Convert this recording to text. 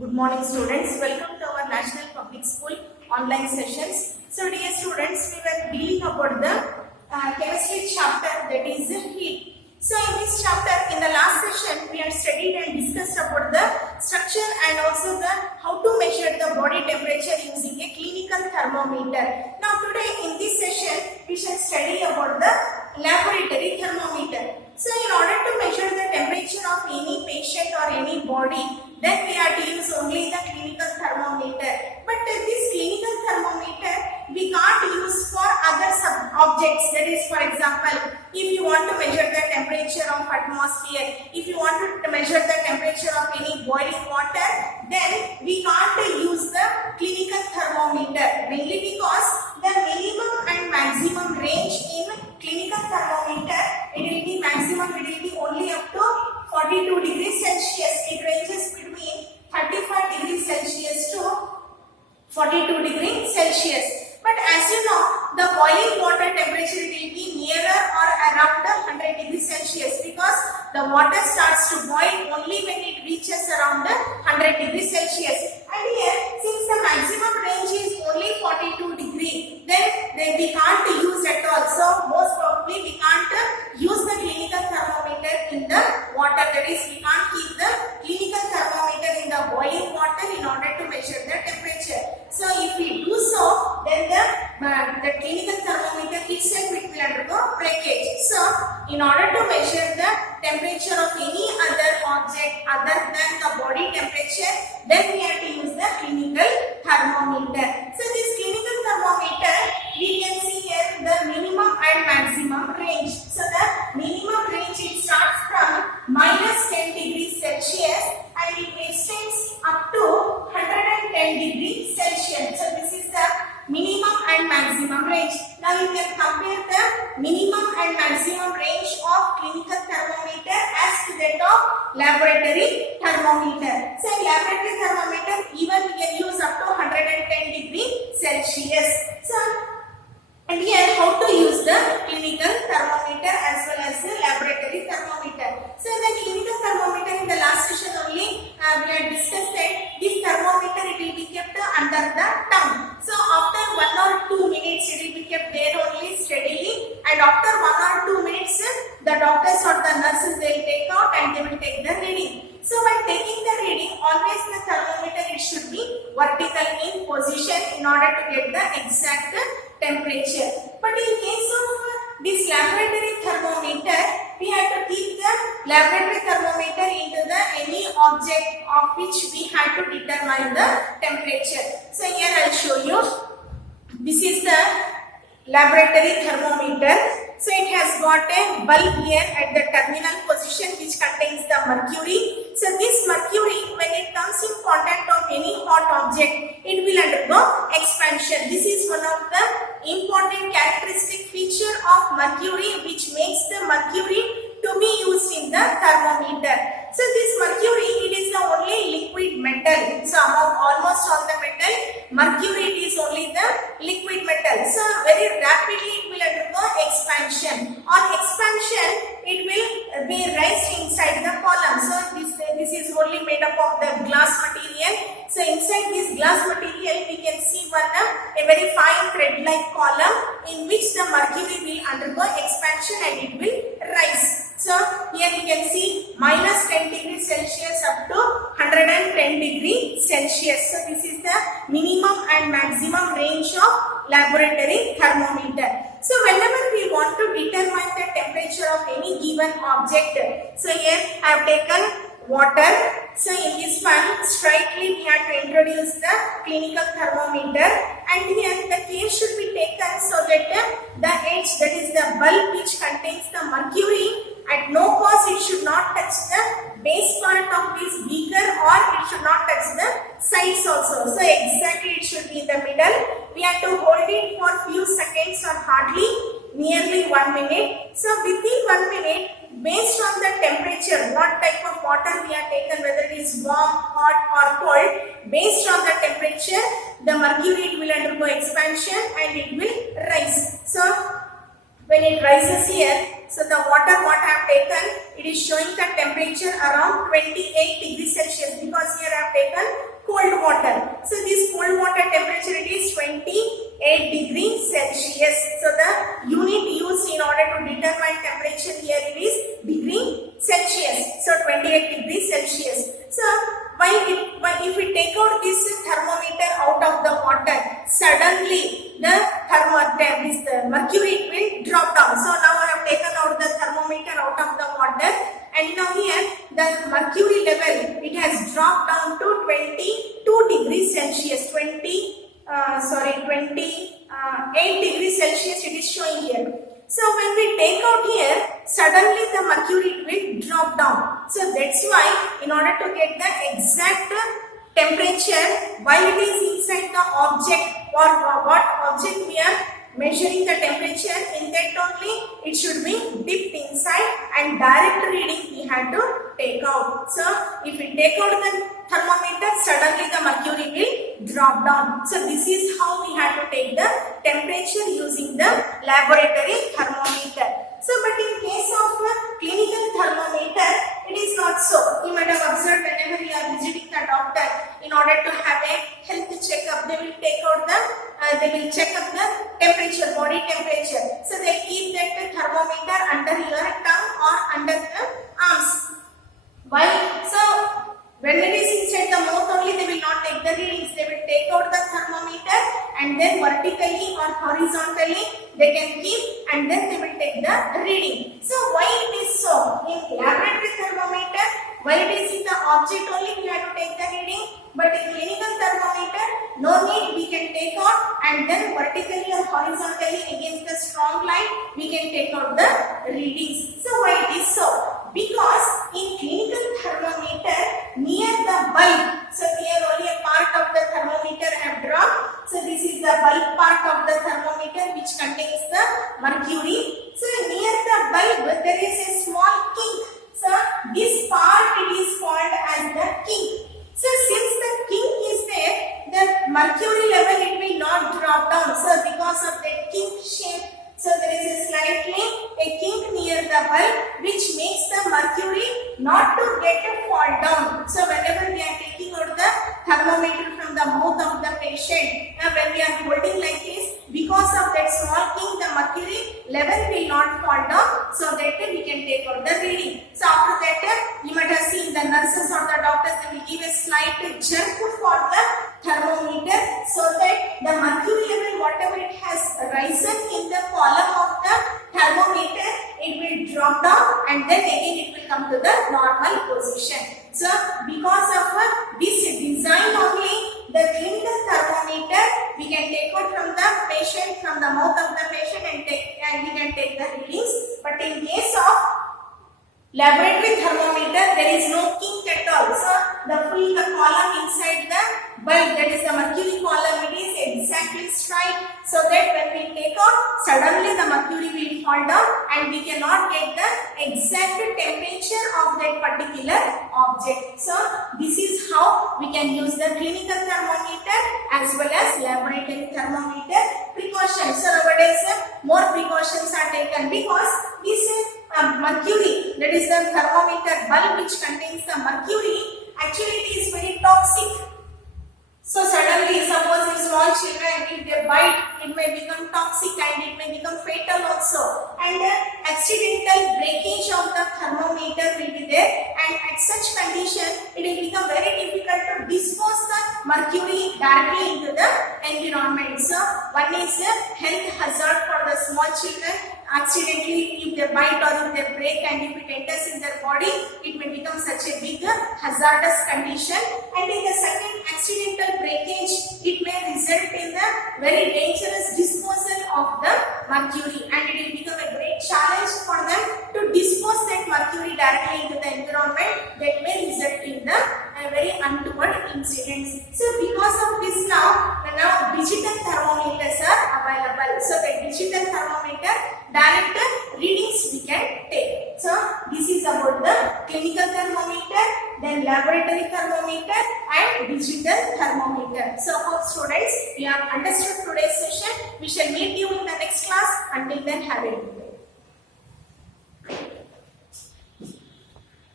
Good morning students, welcome to our National Public School online sessions. So dear students, we were dealing about the chemistry chapter, that is heat. So in this chapter, in the last session, we had studied and discussed about the structure and also the how to measure the body temperature using a clinical thermometer. Now today in this session, we shall study about the laboratory thermometer. So in order to measure the temperature of any patient or any body, then we have to use only the clinical thermometer. But this clinical thermometer we can't use for other objects. That is, for example, if you want to measure the temperature of atmosphere, if you want to measure the temperature of any boiling water, then we can't use the clinical thermometer, mainly because the minimum and maximum range in clinical thermometer, it will be maximum, it will be only up to 42 degrees Celsius. It ranges between 35 degrees Celsius to 42 degrees Celsius. But as you know, the boiling water temperature will be nearer or around 100 degrees Celsius, because the water starts to boil only when it reaches around 100 degrees Celsius. And here, since the maximum range is only 42 degrees, then we can't use at all. So most probably we can't use the clinical thermometer in the water. That is, we can't keep the clinical thermometer in the boiling water in order to measure the temperature. So if we do so, then the clinical thermometer itself will undergo breakage. So in order to measure the temperature of any other object other than the body temperature, then we have to use the clinical thermometer. So this clinical thermometer, we can see here the minimum and maximum range. So the minimum range, it starts from minus 10 degrees Celsius and it extends up to 110 degrees Celsius. So this is the minimum and maximum range. Now you can compare the minimum and maximum range of clinical thermometer as to that of laboratory thermometer. So in laboratory thermometer, even we can use up to 110 degrees Celsius. So and here how to use the clinical thermometer as well as the laboratory thermometer. So in the clinical thermometer, in the last session only we had discussed that this thermometer, it will be kept under the tongue. So after 1 or 2 minutes it will be kept there only steadily, and after 1 or 2 minutes the doctors or the nurses, they will take out and they will take the reading. So while taking the reading, always the thermometer, it should be vertical in position in order to get the exact temperature. But in case of this laboratory thermometer, we have to keep the laboratory thermometer into the any object of which we have to determine the temperature. So here I will show you. This is the laboratory thermometer. So it has got a bulb here at the terminal position which contains the mercury. So this mercury, when it comes in contact of any hot object, it will undergo expansion. This is one of the important characteristic feature of mercury, which makes the mercury to be used in the thermometer. So this mercury, it is the only liquid metal. So among almost all the metal, mercury, it is only the liquid metal. So very rapidly it will undergo expansion. On expansion, it will be raised inside the column. So this is only made up of the glass material. So inside this glass material, we can see a very fine thread-like column in which the mercury will undergo expansion and it will rise. So here you can see minus 10 degrees Celsius up to 110 degrees Celsius. So this is the minimum and maximum range of laboratory thermometer. So whenever we want to determine the temperature of any given object, so here I have taken water. So in this one, straightly we have to introduce the clinical thermometer, and here the care should be taken so that the edge, that is the bulb which contains the mercury, at no cost it should not touch the base part of this beaker, or it should not touch the sides also. So exactly it should be in the middle. We have to hold it for few seconds or hardly nearly 1 minute. So within 1 minute, based on the temperature, what type of water we have taken, whether it is warm, hot or cold, based on the temperature, the mercury, it will undergo expansion and it will rise. So when it rises here, so the water what I have taken, it is showing the temperature around 28 degrees Celsius, because here I have taken 28 degrees Celsius. So the unit used in order to determine temperature here it is degree Celsius. So 28 degrees Celsius. So if we take out this thermometer out of the water, suddenly the mercury will drop down. So now I have taken out the thermometer out of the water, and now here the mercury level, it has dropped down to 22 degrees Celsius. 28 degrees Celsius it is showing here. So when we take out here, suddenly the mercury will drop down. So that's why in order to get the exact temperature while it is inside the object, or what object we are measuring the temperature, in that only it should be dipped inside and direct reading we had to take out. So if we take out the thermometer, suddenly the mercury will drop down. So this is how we had to take the temperature using the laboratory thermometer. So but in case of clinical thermometer, it is not so. You might have observed whenever you are visiting the doctor, in order to have a health checkup, they will take out they will check up the temperature, body temperature. So they keep that thermometer under your tongue or under the arms. Why? So when it is inside the mouth only, they will not take the readings. They will take out the thermometer and then vertically or horizontally they can keep, and then they will take the reading. So why it is so? In laboratory thermometer, while it is in the object only we have to take the reading, but in clinical thermometer, no need, we can take out and then vertically or horizontally against the strong light we can take out the readings. So why it is so? Because in clinical thermometer, near the bulb, so here only a part of the thermometer I have drawn. So this is the bulb part of the thermometer which contains the mercury. So near the bulb there is a small kink. So this part it is called as the kink. So since the kink is there, the mercury level it will not drop down. So because of the kink shape, so there is a kink near the bulb which makes the mercury not to get a fall down. So whenever we are taking out the thermometer from the mouth of the patient, when we are holding like this, because of that small kink, the mercury level will not fall down, so that we can take out the reading. So after that, you might have seen the nurses or the doctors, they will give a slight jerk for the thermometer, so that the mercury level, whatever it has risen in the column of the thermometer, it will drop down and then again it will come to the normal position. So because of this design only, the clinical thermometer we can take out from the patient, from the mouth of the patient, and we can take the readings. But in case of laboratory thermometer, there is no kink at all. So the column inside the bulb, that is the mercury column, it is exactly straight, so that when we take out, suddenly the mercury will fall down and we cannot get the exact temperature of that particular object. So this is how we can use the clinical thermometer as well as laboratory thermometer. Precautions. So nowadays more precautions are taken, because this mercury, that is the thermometer bulb which contains the mercury, actually it is very toxic. So suddenly, suppose if small children, if they bite, it may become toxic and it may become fatal also. And accidental breakage of the thermometer will be there, and at such condition, it will become very difficult to dispose the mercury directly into the environment. So one is a health hazard for the small children. Accidentally, if they bite or if they break and if it enters in their body, it may become such a big hazardous condition. And in the second, accidental breakage, it may result in the very dangerous disposal of the mercury, and it will become a great challenge for them to dispose that mercury directly into the environment. That may result in the very untoward incidents. So because of this, now digital thermometers are available. So the digital thermometer, direct readings we can take. So this is about the clinical thermometer, then laboratory thermometer and digital thermometer. So hope students you have understood today's session. We shall meet you in the next class. Until then, have a good day.